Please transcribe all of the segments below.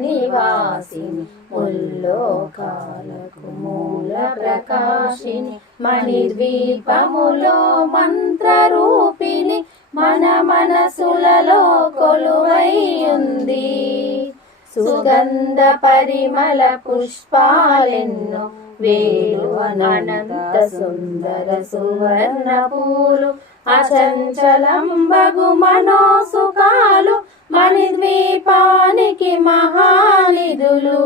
నివాసిని ముల్లోకాలకు మూల ప్రకాశిని మణిద్వీపములో మంత్రరూపిణి మన మనసులలో కొలువై ఉంది సుగంధ పరిమళ పుష్పాలెన్నో వేలు అనంత సుందర సువర్ణ పూలు అచంచలం బగు మనోసుకాలు మణిద్వీపానికి మహానిధులు.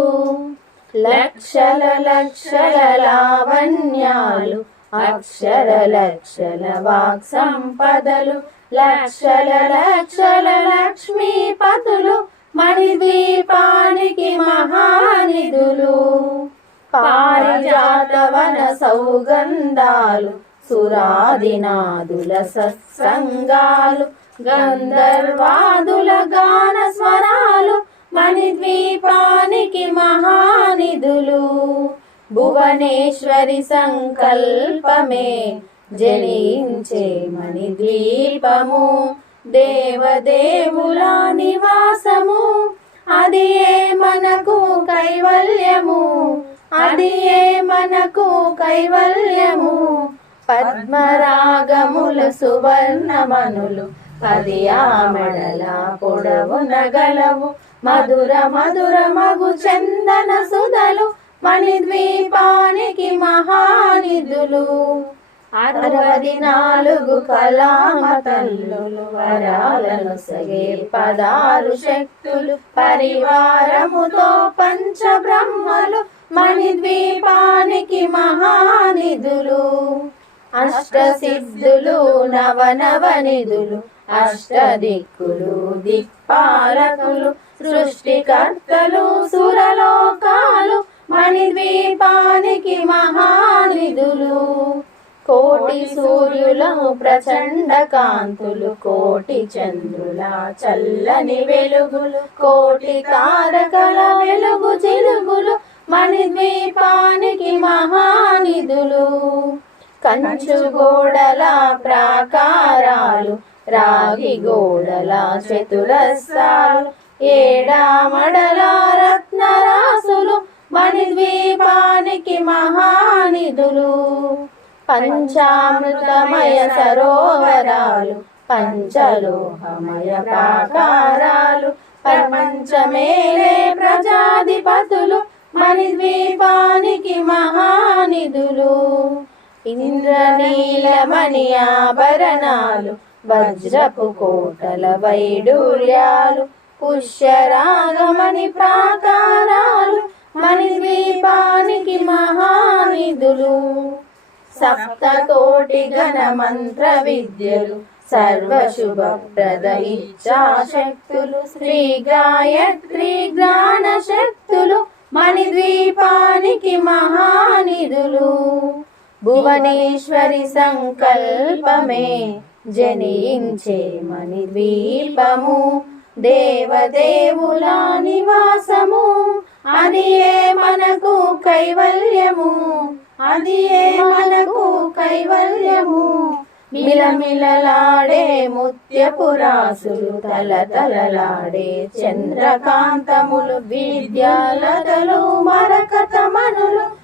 లక్షల లక్షల లావణ్యాలు అక్షర లక్షల వాక్ సంపదలు లక్షల లక్షల లక్ష్మీపతులు మణిద్వీపానికి మహానిధులు. పారిజాతవన సౌగంధాలు సురాదినాదుల సత్సంగాలు గంధర్వాదుల గాన స్వరాలు మణిద్వీపానికి మహానిధులు. భువనేశ్వరి సంకల్పమే జలించే మణిద్వీపము దేవదేవుల నివాసము. అది ఏ మనకు కైవల్యము? అది ఏ మనకు కైవల్యము? పద్మరాగముల సువర్ణమనులు పది ఆమడల పొడవు నగలవు. మధుర మధుర మగు చందన సుధలు మణిద్వీపానికి మహానిధులు. అరవది నాలుగు కళామతల్లు వరాలను సగే పదారు శక్తులు పరివారముతో పంచ బ్రహ్మలు మణిద్వీపానికి మహానిధులు. అష్ట సిద్ధులు నవ నవ నిధులు అష్ట దిక్కులు దిక్పాలకులు సృష్టికర్తలు సురలోకాలు మణిద్వీపానికి మహానిధులు. కోటి సూర్యుల ప్రచండ కాంతులు కోటి చంద్రుల చల్లని వెలుగులు కోటి తారకల వెలుగు చిలుగులు మణిద్వీపానికి మహానిధులు. కంచు గోడల ప్రాకారాలు రాగి గోడల చతురస్రాలు ఏడామడల రత్నరాసులు మణిద్వీపానికి మహానిధులు. పంచామృతమయ సరోవరాలు పంచలోహమయ ప్రాకారాలు ప్రపంచమేలే ప్రజాధిపతులు మణిద్వీపానికి మహానిధులు. ఇంద్రనీలమణి ఆభరణాలు వజ్రపు కోటల వైడూర్యాలు పుష్యరాగమణి ప్రాకారాలు మణిద్వీపానికి మహానిధులు. సప్త కోటి గణ మంత్ర విద్యలు సర్వ శుభప్రద ఇచ్చాశక్తులు శ్రీ గాయత్రి జ్ఞాన శక్తులు మణిద్వీపానికి మహానిధులు. భువనేశ్వరి సంకల్పమే జనించే మణిద్వీపము దేవదేవుల నివాసము. అది ఏ మనకు కైవల్యము? అది ఏ మనకు కైవల్యము? మిలమిలలాడే ముత్యపురాసులు తల తలలాడే చంద్రకాంతములు విద్యాలతలు మరకతమనులు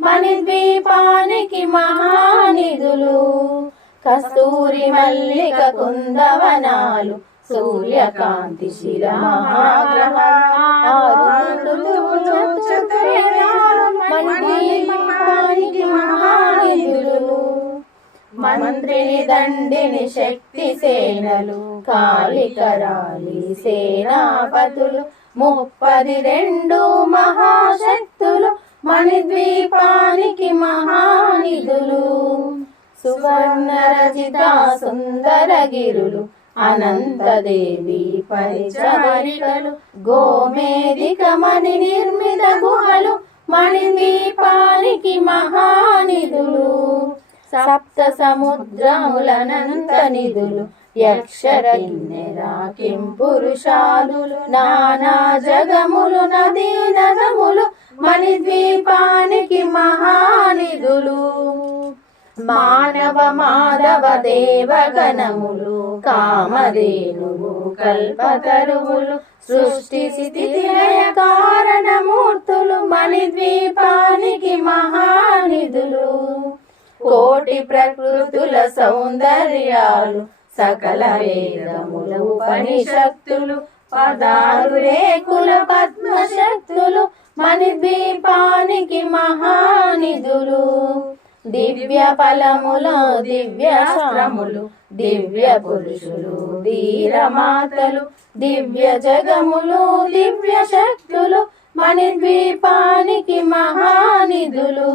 మణిద్వీపానికి మహానిధులు. కస్తూరి మల్లిక కుందవనాలు సూర్యకాంతి శిరాహానికి మహానిధులు. మంత్రిని దండిని శక్తి సేనలు కాళికరాలి సేనాపతులు ముప్పది రెండు మహాశక్తులు మణిద్వీపానికి మహానిధులు సువర్ణ రచిత సుందర గిరులు అనంతదేవి పరిచారికలు గోమేదికమణి నిర్మిత గుహలు మణిద్వీపానికి మహానిధులు సప్త సముద్రములనంత నిధులు యక్షర కిన్నెరా పురుషాదులు నానా జగములు నదీ నదములు మణిద్వీపానికి మహానిధులు మానవ మాధవ దేవగణములు కామధేనువు కల్పతరువులు సృష్టి స్థితి లయ కారణమూర్తులు మణిద్వీపానికి మహానిధులు కోటి ప్రకృతుల సౌందర్యాలు సకల వేదములు ఉపనిషత్తులు పదారు రేకుల పద్మశక్తులు మణిద్వీపానికి మహానిధులు. దివ్య ఫలములు దివ్య శ్రములు దివ్య పురుషులు ధీరమాతలు దివ్య జగములు దివ్య శక్తులు మణిద్వీపానికి మహానిధులు.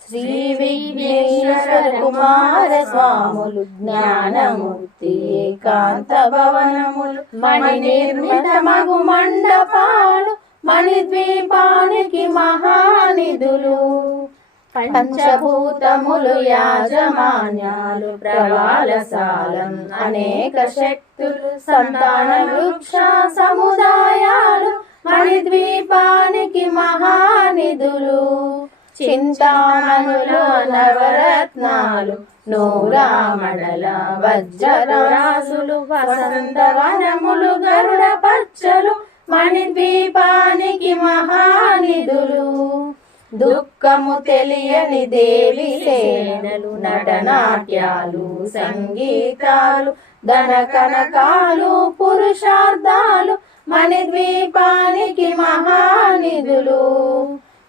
శ్రీ విఘ్నేశ్వర కుమార స్వాములు జ్ఞానమూర్తి ఏకాంత భవనములు మణి నిర్మితమగు మండపాలు మణిద్వీపానికి మహానిధులు. పంచభూతములు యాజమాన్యాలు ప్రవాలసాలం అనేక శక్తులు సంతాన వృక్ష సముదాయాలు మణిద్వీపానికి మహానిధులు. చింతామణులు నవరత్నాలు నూరామడల వజ్రరాసులు వసంతవనములు గరుడ పచ్చలు మణిద్వీపానికి మహానిధులు. దుఃఖము తెలియని దేవి సేనలు నటనాట్యాలు సంగీతాలు ధన కనకాలు పురుషార్థాలు మణిద్వీపానికి మహానిధులు.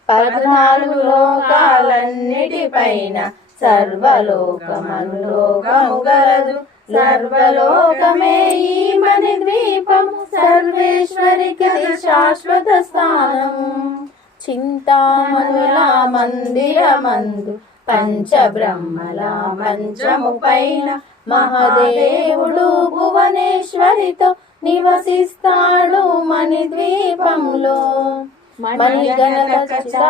పద్నాలుగు లోకాలన్నిటిపైన సర్వలోకమనులోకము గలదు సర్వలోకమే ఈ మణి ద్వీపము సర్వేశ్వరికి శాశ్వత స్థానం. చింతామణుల మందిరమందు పంచబ్రహ్మల మంచము పైన మహాదేవుడు భువనేశ్వరితో నివసిస్తాడు మణి ద్వీపంలో మణిగణత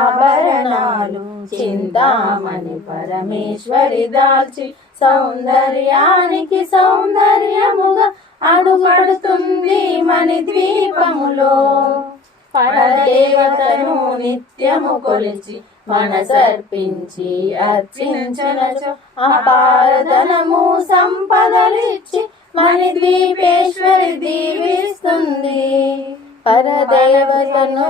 ఆభరణాలు చింతామణి పరమేశ్వరి దాల్చి సౌందర్యానికి సౌందర్యముగా అడుగడుతుంది మణి ద్వీపములో పరదేవతను నిత్యము కొలిచి మనసర్పించి అర్చించనచు అపారధనము సంపదలిచ్చి మణి ద్వీపేశ్వరి దీవిస్తుంది. పరదేవతను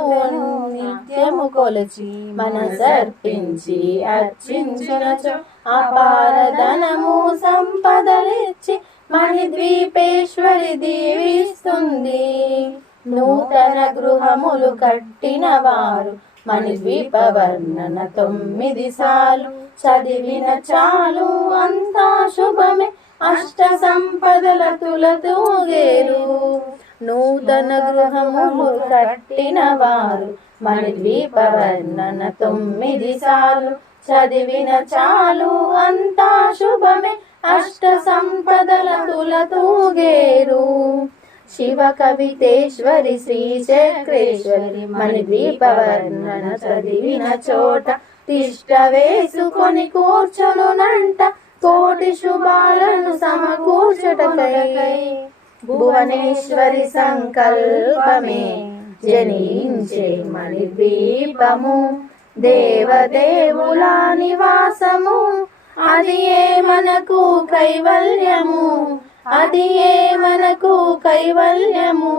నిత్యము కొలచి మనసర్పించి అర్చించినచో. అపారధనము సంపదలిచ్చి మణి ద్వీపేశ్వరి దీవిస్తుంది నూతన గృహములు కట్టిన వారు మణి ద్వీప వర్ణన తొమ్మిది సార్లు చదివిన చాలు అంతా శుభమే. అష్ట సంపదల తులతూగేరు నూతన గృహములు కట్టిన వారు మణి వర్ణన తొమ్మిది సార్లు చదివిన చాలు అంతా శుభమే అష్ట సంపదల తులతూగేరు శివ కవితేశ్వరి శ్రీ చక్రేశ్వరి మణి వర్ణన చదివిన చోట తిష్ట వేసుకొని కూర్చొనునంట. కోటి శుభాలను సమకూర్చుటకై భువనేశ్వరి సంకల్పమే జనించే మణి దీపము దేవదేవుల నివాసము అది ఏ మనకు కైవల్యము? అది ఏ మనకు కైవల్యము?